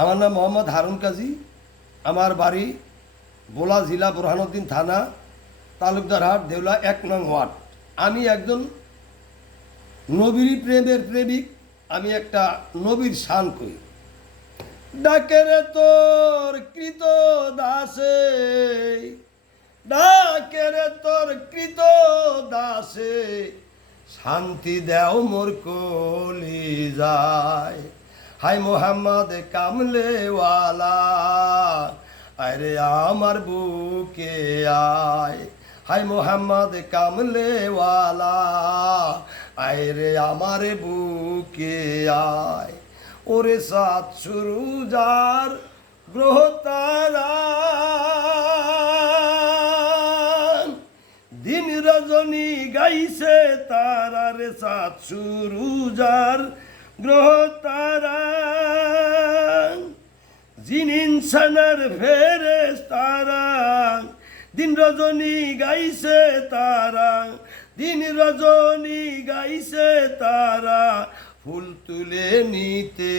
আমার নাম মোহাম্মদ হারুন কাজী। আমার বাড়ি বোলা জেলা বুরহানুদ্দিন থানা, তালুকদারহাট, দেউলা 1 নং ওয়ার্ড। আমি একজন নবীর প্রেমের প্রেমিক। আমি একটা নবীর শান করি। ডাকেরে তোর কৃত দাসে, ডাকেরে তোর কৃত দাসে, শান্তি দেও মোর কলি যায়। হাই মোহাম্মদ কামলেওয়ালা, আরে আমার বুকে আয়। হাই মোহাম্মদ কামলেওয়ালা, আরে আমার বুকে আয়। ওরে সাত সুরুজার গ্রহ তারা, দিন রজনী গাইছে তারা রে। সাত সুরুজার গ্রহ তারা, জিন ইনসানের ফেরেশ তারা, দিন রজনী গাইছে তারা, দিন রজনী গাইছে তারা, ফুল তুলে নিতে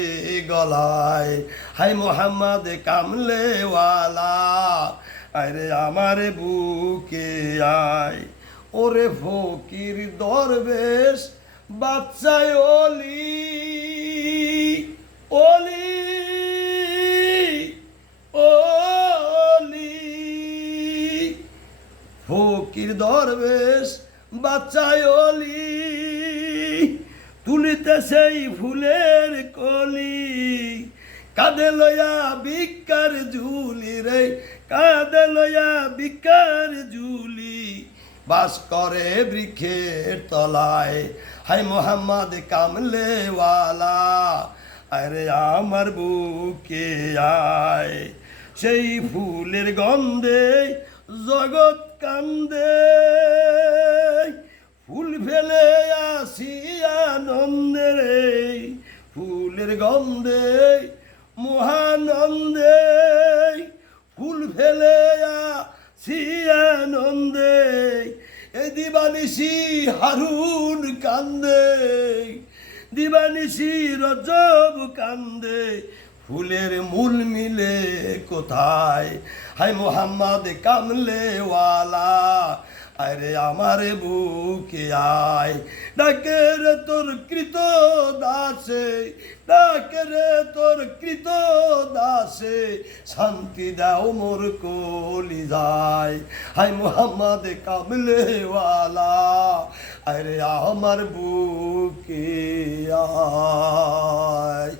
গলায়। হাই মোহাম্মদ কামলেওয়ালা, আরে আমার বুকে আয়। ওরে ফকির দরবেশ বাচ্চায় অলি, অলি অলি, ফকির দরবেশ বাচ্চায় অলি, তুলিতে সেই ফুলের কলি, কাঁধে লয়া ভিক্ষার ঝুলি রে, কাঁধে লয়া ভিক্ষার ঝুলি, বাস করে বৃক্ষের তলায়। হাই মোহাম্মদ কামলেওয়ালা, আরে আমার বুকে আয়। সেই ফুলের গন্ধে জগৎ কান্দে, ফুল ফেলে আসি আনন্দে রে, ফুলের গন্ধে মহানন্দে, ফুল ফেলে আসি আনন্দে। এই দিবানিশি হারুন কান্দে, দিবানিশি রজব কান্দে, ফুলের মূল মিলে কোথায়। হাই মোহাম্মদ কামলেওয়ালা, আরে আমার বুকে আয়। ডাকে রে তোর কৃত দাসে, ডাকে রে তোর কৃত দাসে, শান্তি দাও মোর কলি যায়। হাই মোহাম্মদ কামলেওয়ালা, আরে আমার বুকে আয়।